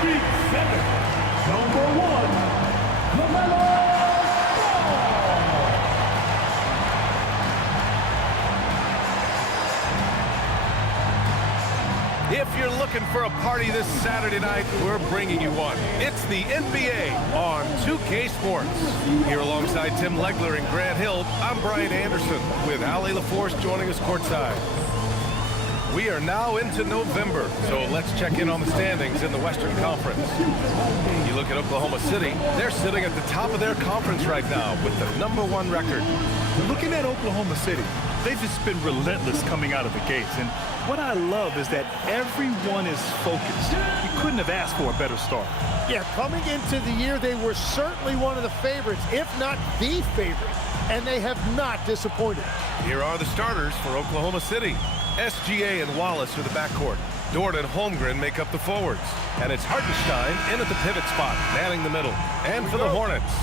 Center, number 1, LaMelo Ball. If you're looking for a party this Saturday night, we're bringing you one. It's the NBA on 2K Sports. Here alongside Tim Legler and Grant Hill, I'm Brian Anderson with Allie LaForce joining us courtside. We are now into November, so let's check in on the standings in the Western Conference. You look at Oklahoma City, they're sitting at the top of their conference right now with the #1 record. Looking at Oklahoma City, they've just been relentless coming out of the gates. And what I love is that everyone is focused. You couldn't have asked for a better start. Yeah, coming into the year, they were certainly one of the favorites, if not the favorite, and they have not disappointed. Here are the starters for Oklahoma City. SGA and Wallace are the backcourt. Dort and Holmgren make up the forwards. And it's Hartenstein in at the pivot spot, manning the middle. And for the Hornets,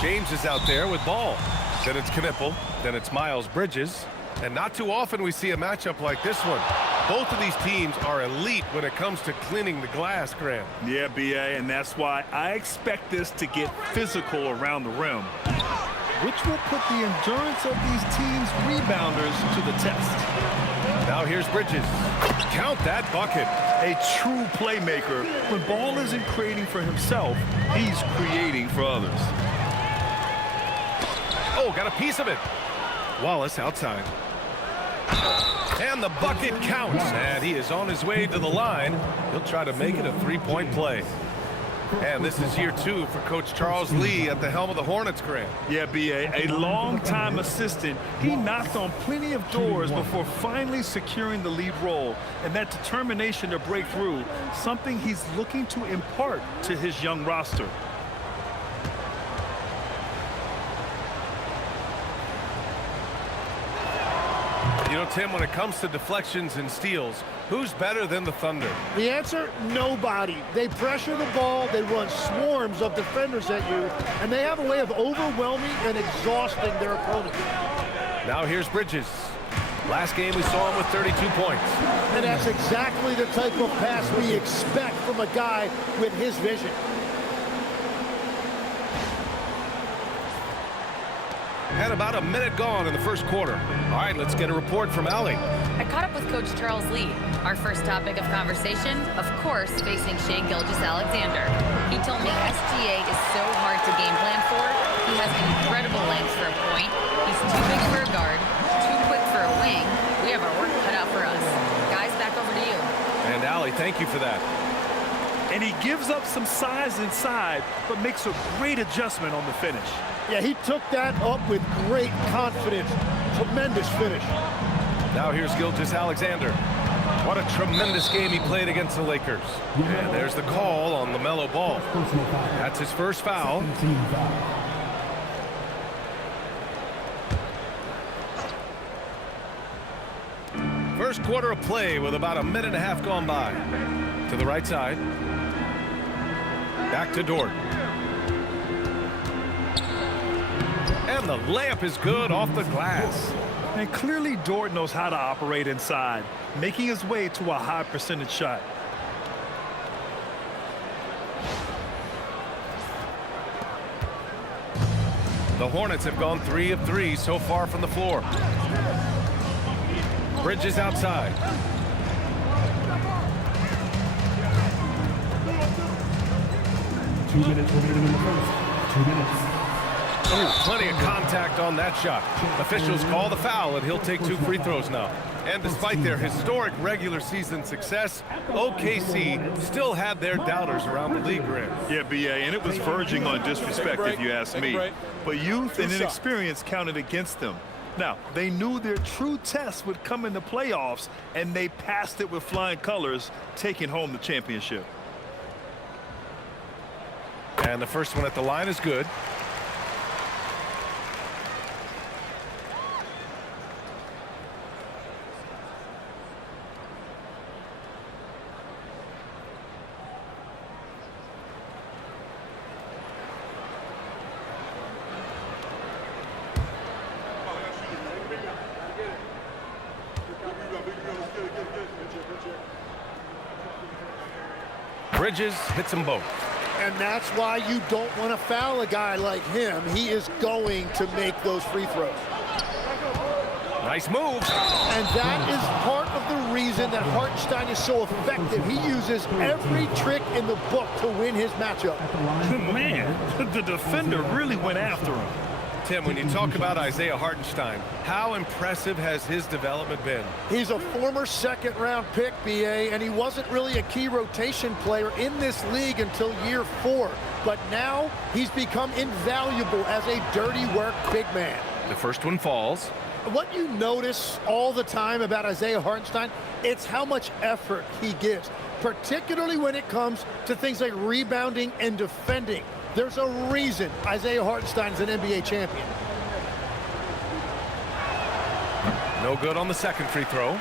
James is out there with Ball. Then it's Knipple, then it's Miles Bridges. And not too often we see a matchup like this one. Both of these teams are elite when it comes to cleaning the glass, Graham. Yeah, B.A., and that's why I expect this to get physical around the rim, which will put the endurance of these teams' rebounders to the test. Now here's Bridges. Count that bucket. A true playmaker. When Ball isn't creating for himself, he's creating for others. Oh, got a piece of it. Wallace outside. And the bucket counts. And he is on his way to the line. He'll try to make it a three-point play. And this is year 2 for Coach Charles Lee at the helm of the Hornets, Grant. Yeah, B.A., a long-time assistant. He knocked on plenty of doors before finally securing the lead role. And that determination to break through, something he's looking to impart to his young roster. You know, Tim, when it comes to deflections and steals, who's better than the Thunder? The answer, nobody. They pressure the ball, they run swarms of defenders at you, and they have a way of overwhelming and exhausting their opponents. Now here's Bridges. Last game we saw him with 32 points. And that's exactly the type of pass we expect from a guy with his vision. And about a minute gone in the first quarter. All right, let's get a report from Allie. I caught up with Coach Charles Lee. Our first topic of conversation, of course, facing Shai Gilgeous-Alexander. He told me SGA is so hard to game plan for. He has incredible length for a point. He's too big for a guard, too quick for a wing. We have our work cut out for us. Guys, back over to you. And Allie, thank you for that. And he gives up some size inside, but makes a great adjustment on the finish. Yeah, he took that up with great confidence. Tremendous finish. Now here's Gilgeous-Alexander. What a tremendous game he played against the Lakers. And there's the call on LaMelo Ball. That's his first foul. First quarter of play with about a minute and a half gone by. To the right side. Back to Dort. And the layup is good off the glass. And clearly Dort knows how to operate inside, making his way to a high percentage shot. The Hornets have gone 3 of 3 so far from the floor. Bridges outside. Two minutes remaining in the first. 2 minutes. Oh, plenty of contact on that shot. Officials call the foul, and he'll take 2 free throws now. And despite their historic regular season success, OKC still had their doubters around the league, Graham. Yeah, B.A., and it was verging on disrespect if you ask me. But youth and inexperience counted against them. Now, they knew their true test would come in the playoffs, and they passed it with flying colors, taking home the championship. And the first one at the line is good. Bridges hits them both. And that's why you don't want to foul a guy like him. He is going to make those free throws. Nice move. And that is part of the reason that Hartenstein is so effective. He uses every trick in the book to win his matchup. Man, the defender really went after him. Tim, when you talk about Isaiah Hartenstein, how impressive has his development been? He's a former second-round pick, BA, and he wasn't really a key rotation player in this league until year 4. But now he's become invaluable as a dirty work big man. The first one falls. What you notice all the time about Isaiah Hartenstein, it's how much effort he gives, particularly when it comes to things like rebounding and defending. There's a reason Isaiah Hartenstein is an NBA champion. No good on the second free throw.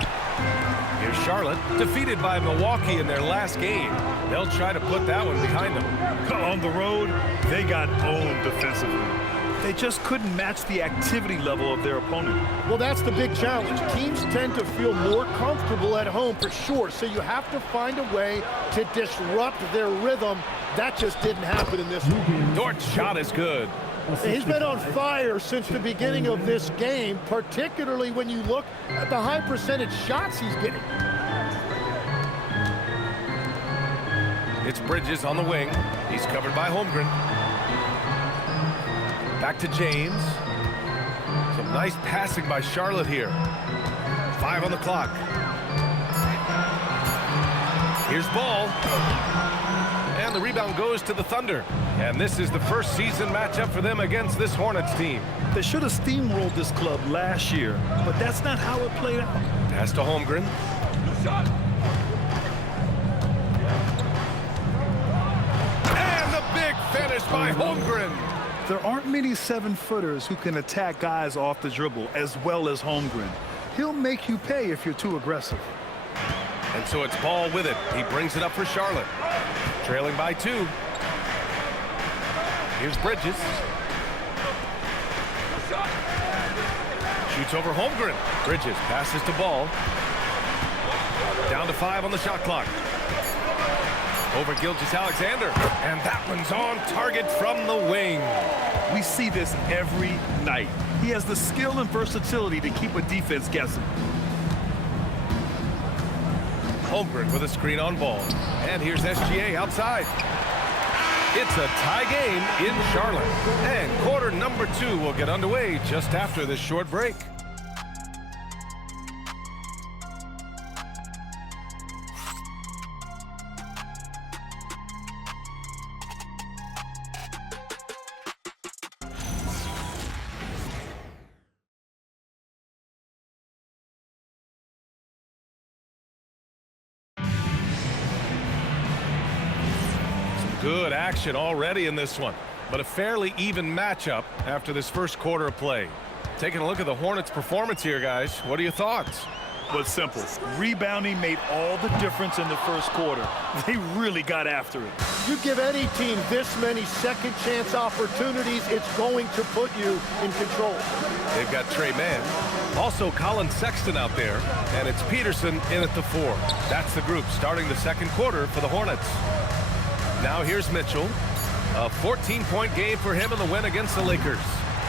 Here's Charlotte, defeated by Milwaukee in their last game. They'll try to put that one behind them. On the road, they got owned defensively. They just couldn't match the activity level of their opponent. Well, that's the big challenge. Teams tend to feel more comfortable at home for sure, so you have to find a way to disrupt their rhythm. That just didn't happen in this one. Dort's shot is good. He's been on fire since the beginning of this game, particularly when you look at the high percentage shots he's getting. It's Bridges on the wing. He's covered by Holmgren. Back to James. Some nice passing by Charlotte here. 5 on the clock. Here's Ball. And the rebound goes to the Thunder. And this is the first season matchup for them against this Hornets team. They should have steamrolled this club last year, but that's not how it played out. Pass to Holmgren. And the big finish by Holmgren. There aren't many 7-footers who can attack guys off the dribble as well as Holmgren. He'll make you pay if you're too aggressive. And so it's Ball with it. He brings it up for Charlotte. Trailing by 2. Here's Bridges. Shoots over Holmgren. Bridges passes to Ball. Down to 5 on the shot clock. Over Gilgeous-Alexander. And that one's on target from the wing. We see this every night. He has the skill and versatility to keep a defense guessing. Holmgren with a screen on Ball. And here's SGA outside. It's a tie game in Charlotte. And quarter number 2 will get underway just after this short break. Good action already in this one, but a fairly even matchup after this first quarter of play. Taking a look at the Hornets' performance here, guys. What are your thoughts? Well, it's simple. Rebounding made all the difference in the first quarter. They really got after it. You give any team this many second chance opportunities, it's going to put you in control. They've got Trey Mann. Also Colin Sexton out there, and it's Peterson in at the 4. That's the group starting the second quarter for the Hornets. Now here's Mitchell. A 14-point game for him in the win against the Lakers.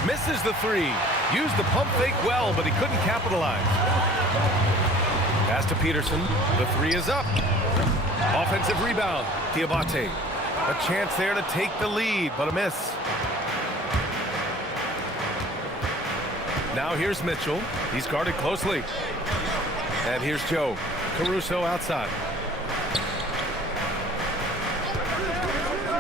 Misses the 3. Used the pump fake well, but he couldn't capitalize. Pass to Peterson. The 3 is up. Offensive rebound. Diabate. A chance there to take the lead, but a miss. Now here's Mitchell. He's guarded closely. And here's Joe. Caruso outside.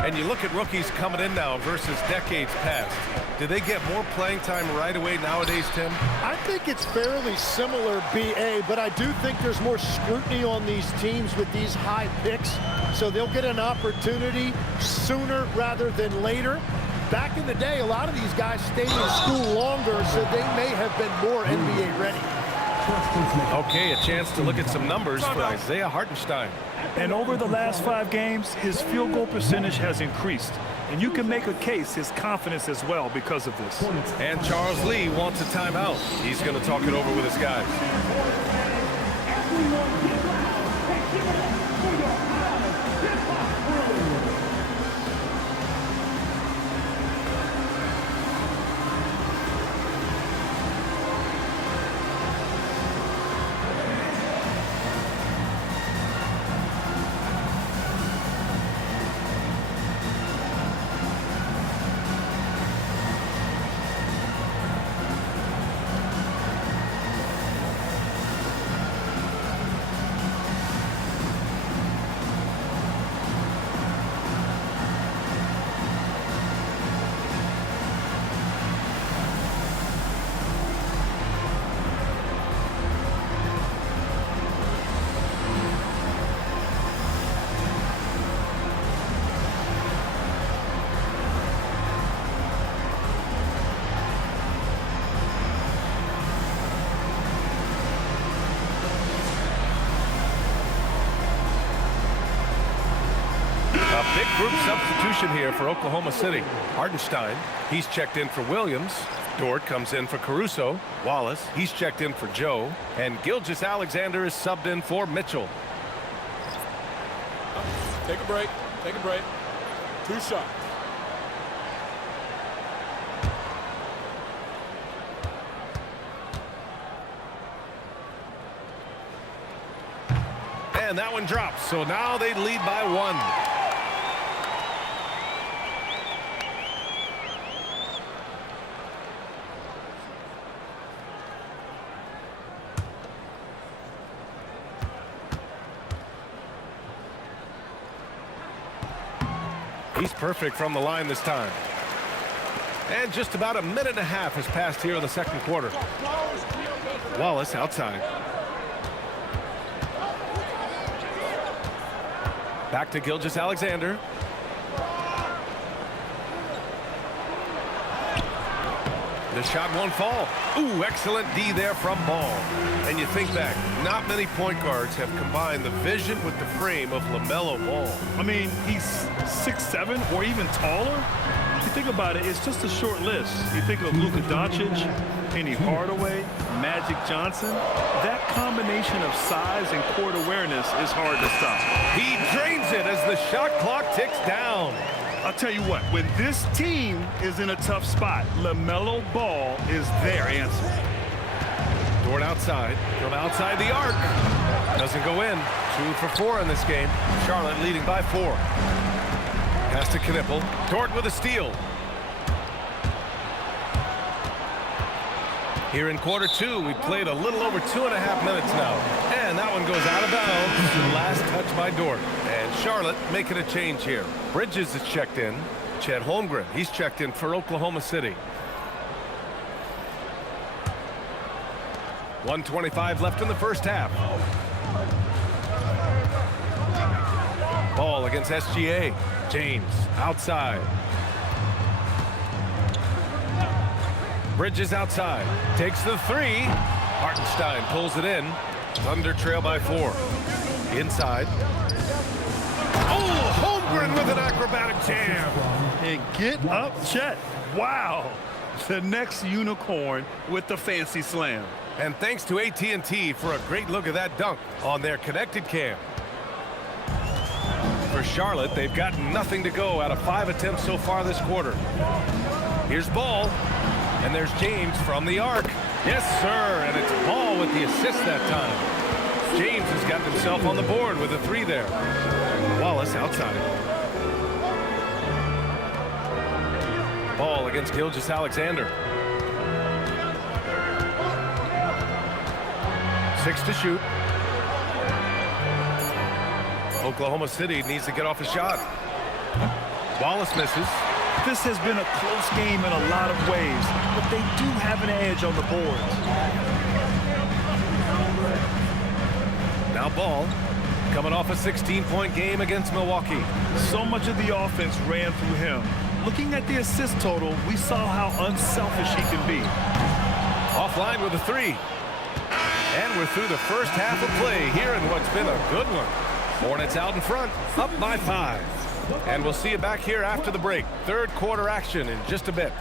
And you look at rookies coming in now versus decades past. Do they get more playing time right away nowadays, Tim? I think it's fairly similar, BA, but I do think there's more scrutiny on these teams with these high picks, so they'll get an opportunity sooner rather than later. Back in the day, a lot of these guys stayed in school longer, so they may have been more NBA ready. Okay, a chance to look at some numbers for Isaiah Hartenstein. And over the last 5 games, his field goal percentage has increased. And you can make a case his confidence as well because of this. And Charles Lee wants a timeout. He's going to talk it over with his guys. big group substitution here for Oklahoma City. Hartenstein, he's checked in for Williams. Dort comes in for Caruso. Wallace, he's checked in for Joe. And Gilgeous-Alexander is subbed in for Mitchell. Take a break. Take a break. 2 shots. And that one drops. So now they lead by 1. He's perfect from the line this time. And just about a minute and a half has passed here in the second quarter. Wallace outside. Back to Gilgeous-Alexander. The shot won't fall. Ooh, excellent D there from Ball. And you think back, not many point guards have combined the vision with the frame of LaMelo Ball. I mean, he's 6'7" or even taller. If you think about it, it's just a short list. You think of Luka Doncic, Penny Hardaway, Magic Johnson. That combination of size and court awareness is hard to stop. He drains it as the shot clock ticks down. I'll tell you what, when this team is in a tough spot, LaMelo Ball is their answer. Dort outside, from outside the arc. Doesn't go in. 2 for 4 in this game. Charlotte leading by 4. Pass to Knippel. Dort with a steal. Here in quarter 2, we played a little over 2.5 minutes now. And that one goes out of bounds. Last touch by Dort. And Charlotte making a change here. Bridges is checked in. Chet Holmgren, he's checked in for Oklahoma City. 1:25 left in the first half. Ball against SGA. James outside. Bridges outside. Takes the 3. Hartenstein pulls it in. Thunder trail by 4. Inside. Oh, Holmgren with an acrobatic jam. And get up, Chet. Wow. The next unicorn with the fancy slam. And thanks to AT&T for a great look at that dunk on their connected cam. For Charlotte, they've got nothing to go out of 5 attempts so far this quarter. Here's Ball. And there's James from the arc. Yes, sir. And it's Ball with the assist that time. James has got himself on the board with a 3 there. Wallace outside. Ball against Gilgeous-Alexander. 6 to shoot. Oklahoma City needs to get off a shot. Wallace misses. This has been a close game in a lot of ways, but they do have an edge on the boards. Now Ball coming off a 16-point game against Milwaukee. So much of the offense ran through him. Looking at the assist total, we saw how unselfish he can be. Offline with a 3. And we're through the first half of play here in what's been a good one. Hornets out in front, up by 5. And we'll see you back here after the break. Third quarter action in just a bit.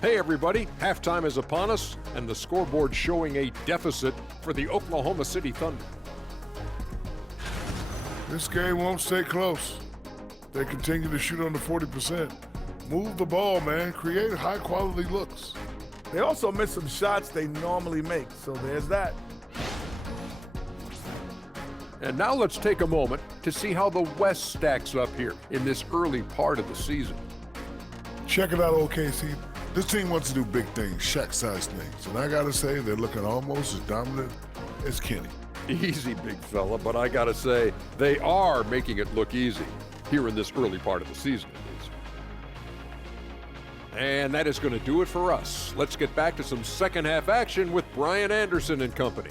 Hey everybody, halftime is upon us and the scoreboard showing a deficit for the Oklahoma City Thunder. This game won't stay close. They continue to shoot under 40%. Move the ball, man. Create high-quality looks. They also miss some shots they normally make, so there's that. And now let's take a moment to see how the West stacks up here in this early part of the season. Check it out, OKC. This team wants to do big things, Shaq-sized things. And I got to say, they're looking almost as dominant as Kenny. Easy, big fella, but I gotta say, they are making it look easy here in this early part of the season, at least. And that is going to do it for us. Let's get back to some second half action with Brian Anderson and company.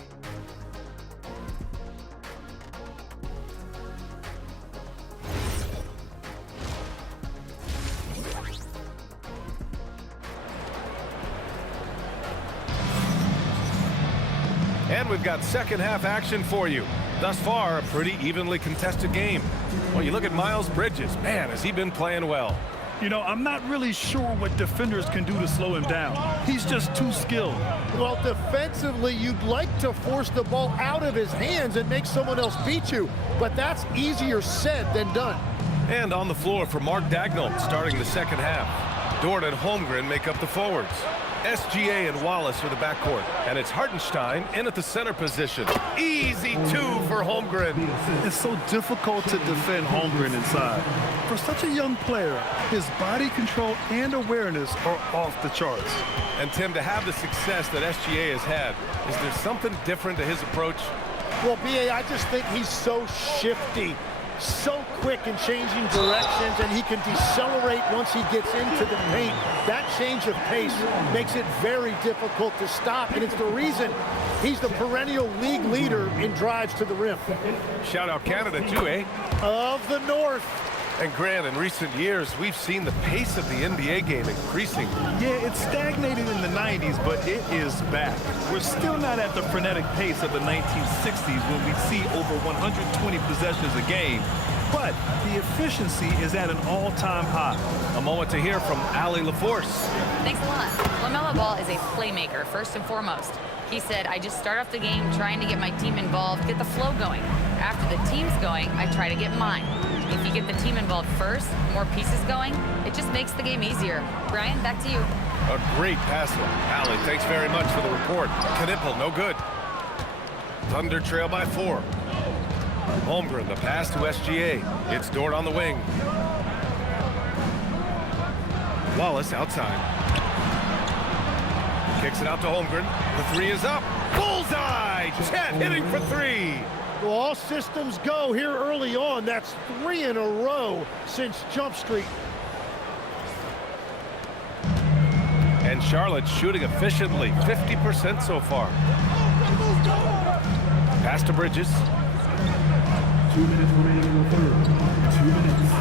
And we've got second half action for you. Thus far, a pretty evenly contested game. Well, you look at Miles Bridges. Man, has he been playing well. You know, I'm not really sure what defenders can do to slow him down. He's just too skilled. Well, defensively, you'd like to force the ball out of his hands and make someone else beat you, but that's easier said than done. And on the floor for Mark Dagnall starting the second half. Dort and Holmgren make up the forwards. SGA and Wallace are the backcourt. And it's Hartenstein in at the center position. Easy two for Holmgren. It's so difficult to defend Holmgren inside. For such a young player, his body control and awareness are off the charts. And Tim, to have the success that SGA has had, is there something different to his approach? Well, B.A., I just think he's so shifty, so quick in changing directions, and he can decelerate once he gets into the paint. That change of pace makes it very difficult to stop, and it's the reason he's the perennial league leader in drives to the rim. Shout out Canada too, eh? Of the North. And Grant, in recent years, we've seen the pace of the NBA game increasing. Yeah, it stagnated in the 90s, but it is back. We're still not at the frenetic pace of the 1960s when we see over 120 possessions a game, but the efficiency is at an all-time high. A moment to hear from Allie LaForce. Thanks a lot. LaMelo Ball is a playmaker, first and foremost. He said, I just start off the game trying to get my team involved, get the flow going. After the team's going, I try to get mine. If you get the team involved first, more pieces going, it just makes the game easier. Brian, back to you. A great passer. Allie, thanks very much for the report. Knipple, no good. Thunder trail by 4. Holmgren, the pass to SGA. It's Dort on the wing. Wallace outside. Kicks it out to Holmgren. The 3 is up. Bullseye! Chet hitting for 3. Well, all systems go here early on. That's 3 in a row since Jump Street. And Charlotte shooting efficiently, 50% so far. Pass to Bridges. 2 minutes remaining in the third. 2 minutes.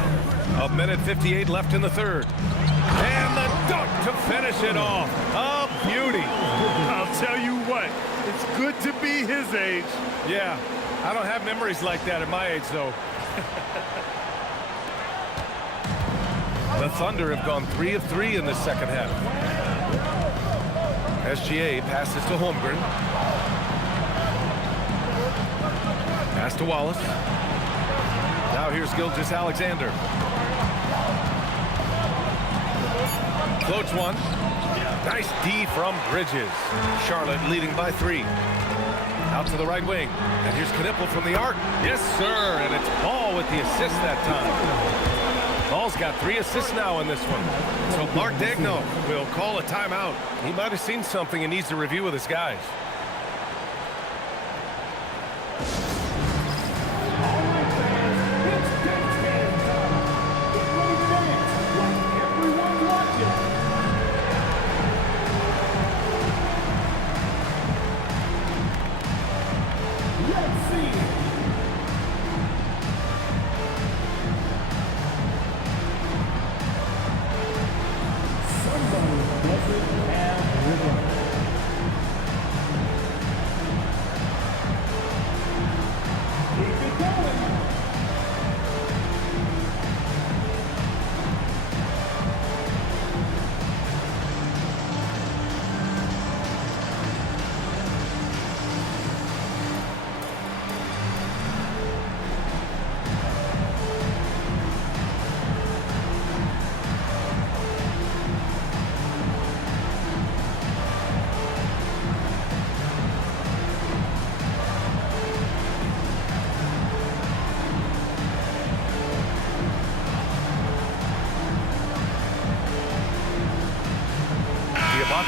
A minute 58 left in the third. And the dunk to finish it off. A beauty. I'll tell you what, it's good to be his age. Yeah, I don't have memories like that at my age, though. The Thunder have gone 3 of 3 in this second half. SGA passes to Holmgren. Pass to Wallace. Now here's Gilgeous-Alexander. Floats one. Nice D from Bridges. Charlotte leading by 3. Out to the right wing. And here's Knipple from the arc. Yes, sir. And it's Ball with the assist that time. Ball's got 3 assists now in this one. So Mark Dagnall will call a timeout. He might have seen something and needs to review with his guys.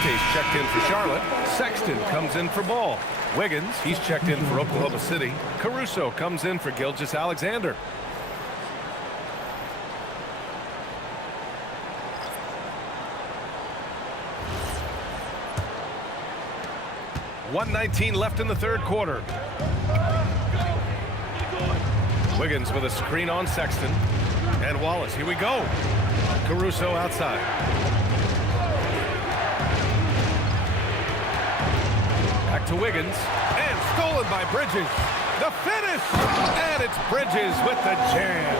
Diamante's checked in for Charlotte. Sexton comes in for Ball. Wiggins, he's checked in for Oklahoma City. Caruso comes in for Gilgeous-Alexander. 1:19 left in the third quarter. Wiggins with a screen on Sexton. And Wallace, here we go. Caruso outside. Back to Wiggins. And stolen by Bridges. The finish! And it's Bridges with the jam.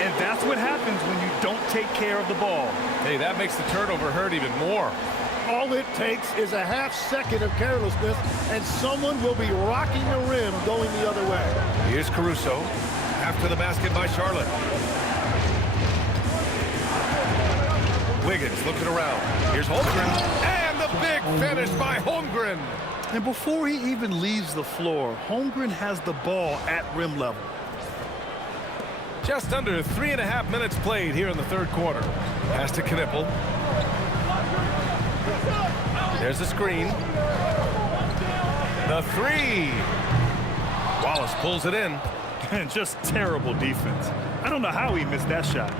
And that's what happens when you don't take care of the ball. Hey, that makes the turnover hurt even more. All it takes is a half second of carelessness, and someone will be rocking the rim going the other way. Here's Caruso. After the basket by Charlotte. Wiggins looking around. Here's Holmgren. And the big finish by Holmgren. And before he even leaves the floor, Holmgren has the ball at rim level. Just under 3.5 minutes played here in the third quarter. Pass to Knipple. There's the screen. The three. Wallace pulls it in. And just terrible defense. I don't know how he missed that shot.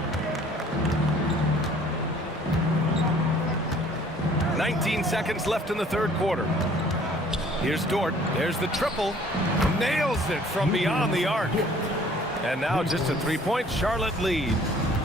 19 seconds left in the third quarter. Here's Dort. There's the triple. Nails it from beyond the arc. And now just a three-point Charlotte lead.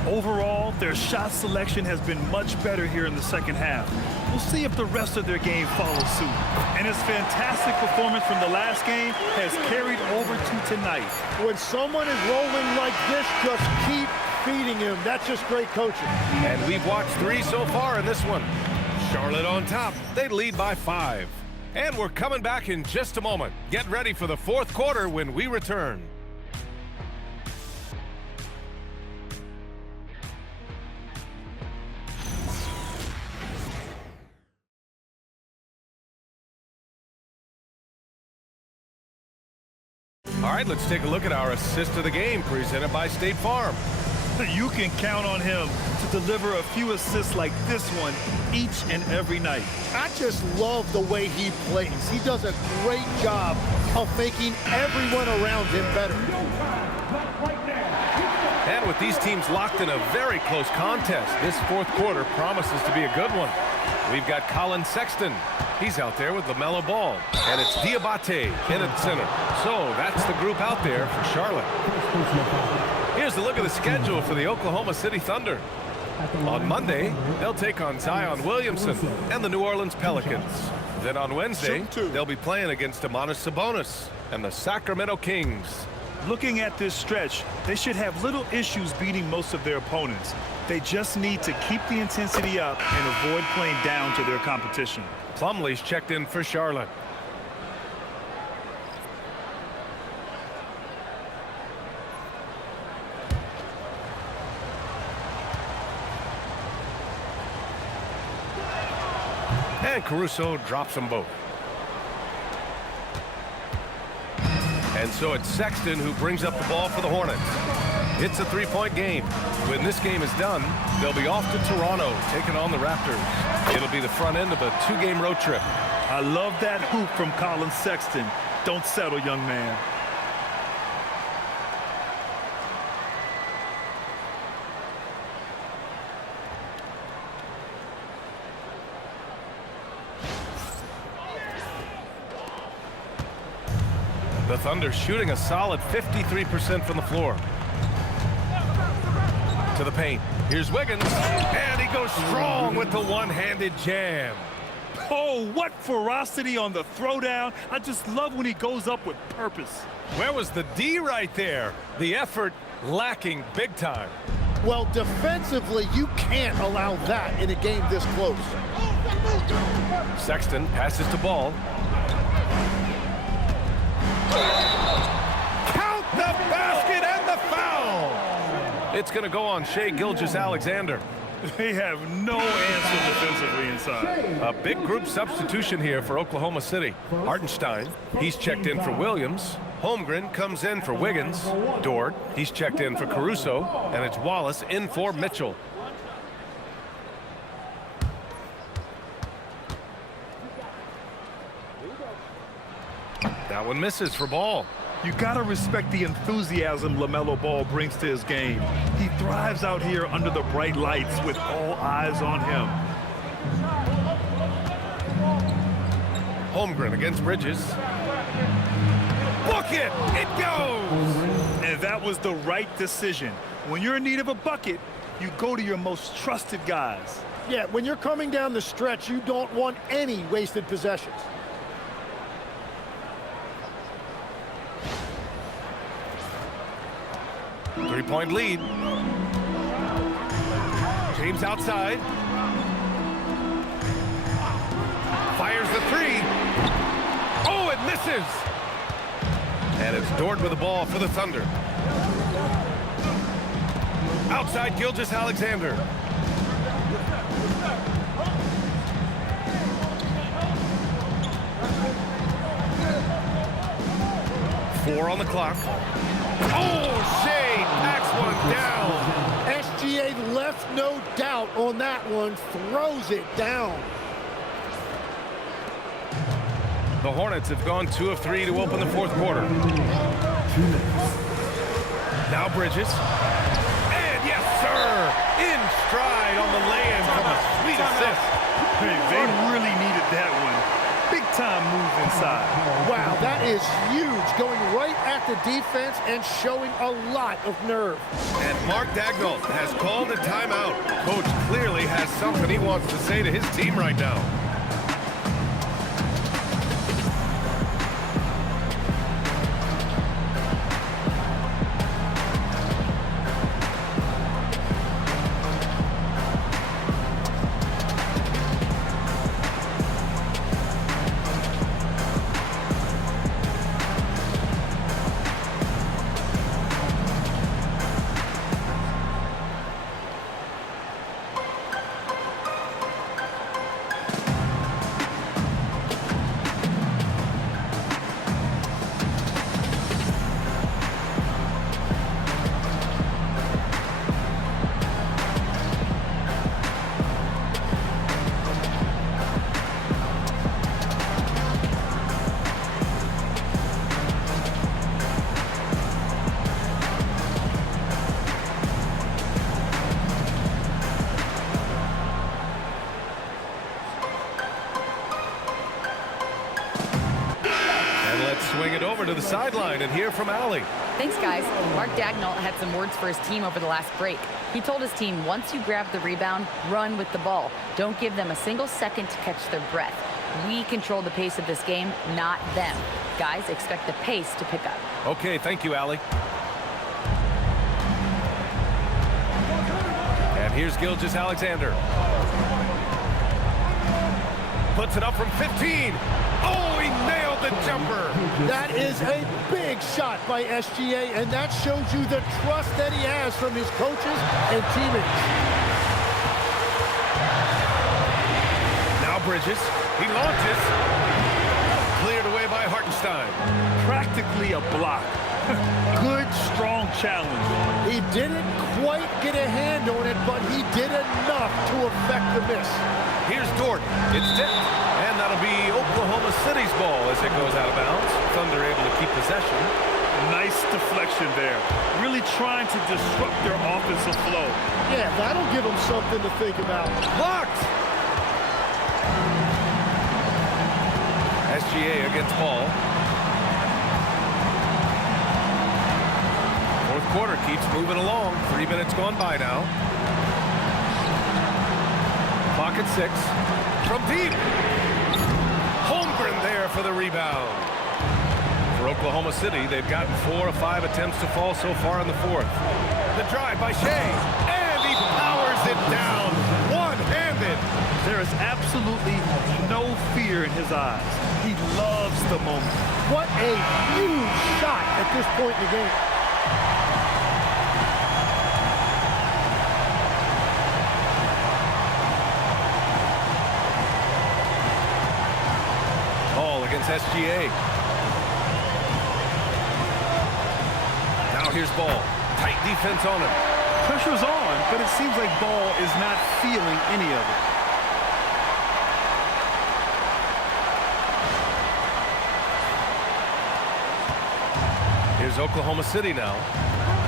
Overall, their shot selection has been much better here in the second half. We'll see if the rest of their game follows suit. And his fantastic performance from the last game has carried over to tonight. When someone is rolling like this, just keep feeding him. That's just great coaching. And we've watched 3 so far in this one. Charlotte on top. They lead by 5. And we're coming back in just a moment. Get ready for the fourth quarter when we return. All right, let's take a look at our assist of the game presented by State Farm. You can count on him to deliver a few assists like this one each and every night. I just love the way he plays. He does a great job of making everyone around him better. And with these teams locked in a very close contest, this fourth quarter promises to be a good one. We've got Colin Sexton. He's out there with LaMelo Ball. And it's Diabate in at center. So that's the group out there for Charlotte. Here's a look at the schedule for the Oklahoma City Thunder. On Monday, they'll take on Zion Williamson and the New Orleans Pelicans. Then on Wednesday, they'll be playing against Domantas Sabonis and the Sacramento Kings. Looking at this stretch, they should have little issues beating most of their opponents. They just need to keep the intensity up and avoid playing down to their competition. Plumlee's checked in for Charlotte. And Caruso drops them both. And so it's Sexton who brings up the ball for the Hornets. It's a three-point game. When this game is done, they'll be off to Toronto, taking on the Raptors. It'll be the front end of a 2-game road trip. I love that hoop from Colin Sexton. Don't settle, young man. The Thunder shooting a solid 53% from the floor. To the paint. Here's Wiggins. And he goes strong with the one-handed jam. Oh, what ferocity on the throwdown. I just love when he goes up with purpose. Where was the D right there? The effort lacking big time. Well, defensively, you can't allow that in a game this close. Sexton passes to Ball. Count the basket and the foul! It's going to go on Shai Gilgeous-Alexander. They have no answer defensively inside. A big group substitution here for Oklahoma City. Hartenstein, he's checked in for Williams. Holmgren comes in for Wiggins. Dort, he's checked in for Caruso. And it's Wallace in for Mitchell. That one misses for Ball. You gotta respect the enthusiasm LaMelo Ball brings to his game. He thrives out here under the bright lights with all eyes on him. Holmgren against Bridges. Bucket! It goes! And that was the right decision. When you're in need of a bucket, you go to your most trusted guys. Yeah, when you're coming down the stretch, you don't want any wasted possessions. Three-point lead. James outside. Fires the three. Oh, it misses! And it's Dort with the ball for the Thunder. Outside Gilgeous-Alexander. Four on the clock. Oh, Shea packs one down. SGA left no doubt on that one, throws it down. The Hornets have gone 2 of 3 to open the fourth quarter. 2 minutes. Now Bridges. And yes, sir! In stride on the lay-in from a sweet assist. Hey, they really needed that one. Big time move inside. Wow, that is huge. Going right at the defense and showing a lot of nerve. And Mark Daigneault has called a timeout. Coach clearly has something he wants to say to his team right now. Swing it over to the sideline and hear from Allie. Thanks, guys. Mark Daigneault had some words for his team over the last break. He told his team, once you grab the rebound, run with the ball. Don't give them a single second to catch their breath. We control the pace of this game, not them. Guys, expect the pace to pick up. Okay, thank you, Allie. And here's Gilgeous-Alexander. Puts it up from 15. Oh, he nailed the jumper. That is a big shot by SGA, and that shows you the trust that he has from his coaches and teammates. Now Bridges. He launches. Cleared away by Hartenstein. Practically a block. Good, strong challenge. He didn't quite get a hand on it, but he did enough to affect the miss. Here's Dort. It's tipped. And that'll be Oklahoma City's ball as it goes out of bounds. Thunder able to keep possession. Nice deflection there. Really trying to disrupt their offensive flow. Yeah, that'll give them something to think about. Blocked! SGA against Ball. Fourth quarter keeps moving along. 3 minutes gone by now. Clock at 6. From deep. Holmgren there for the rebound. For Oklahoma City, they've gotten 4 of 5 attempts to fall so far in the fourth. The drive by Shea, and he powers it down, one-handed. There is absolutely no fear in his eyes. He loves the moment. What a huge shot at this point in the game. Ball against SGA. Now here's Ball. Tight defense on him. Pressure's on, but it seems like Ball is not feeling any of it. Here's Oklahoma City now.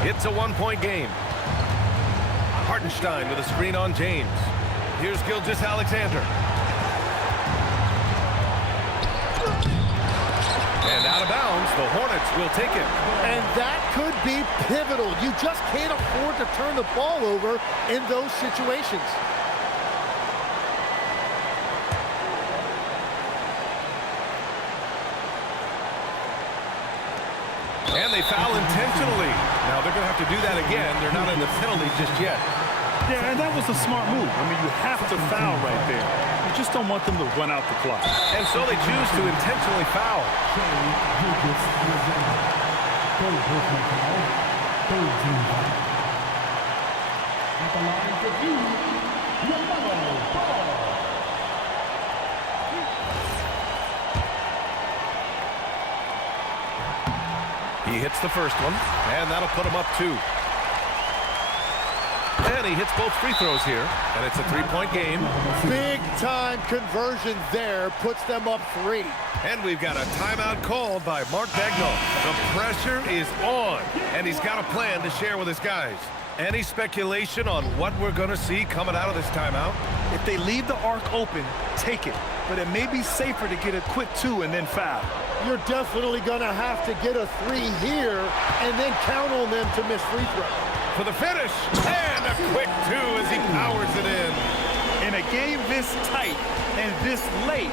It's a 1-point game. Hartenstein with a screen on James. Here's Gilgeous-Alexander. And out of bounds, the Hornets will take it. And that could be pivotal. You just can't afford to turn the ball over in those situations. And they foul intentionally. Now they're going to have to do that again. They're not in the penalty just yet. Yeah, and that was a smart move. I mean, you have to foul right there. You just don't want them to run out the clock. And so they choose to intentionally foul. He hits the first one, and that'll put him up 2. And he hits both free throws here, and it's a 3-point game. Big-time conversion there puts them up 3. And we've got a timeout called by Mark Daigneault. The pressure is on, and he's got a plan to share with his guys. Any speculation on what we're going to see coming out of this timeout? If they leave the arc open, take it. But it may be safer to get a quick 2 and then foul. You're definitely going to have to get a 3 here and then count on them to miss free throw. For the finish, and a quick 2 as he powers it in. In a game this tight and this late,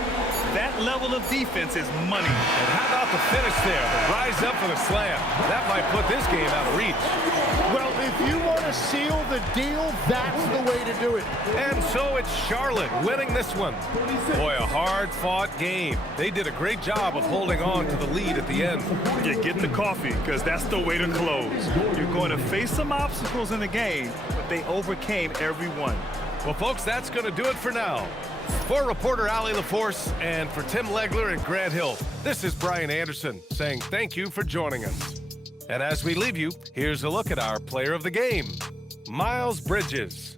that level of defense is money. And how about the finish there? The rise up for the slam. That might put this game out of reach. Well, if you want to seal the deal, that's the way to do it. And so it's Charlotte winning this one. Boy, a hard-fought game. They did a great job of holding on to the lead at the end. You get the coffee, because that's the way to close. You're going to face some obstacles in the game, but they overcame every one. Well, folks, that's going to do it for now. For reporter Allie LaForce and for Tim Legler and Grant Hill, this is Brian Anderson saying thank you for joining us. And as we leave you, here's a look at our player of the game, Miles Bridges.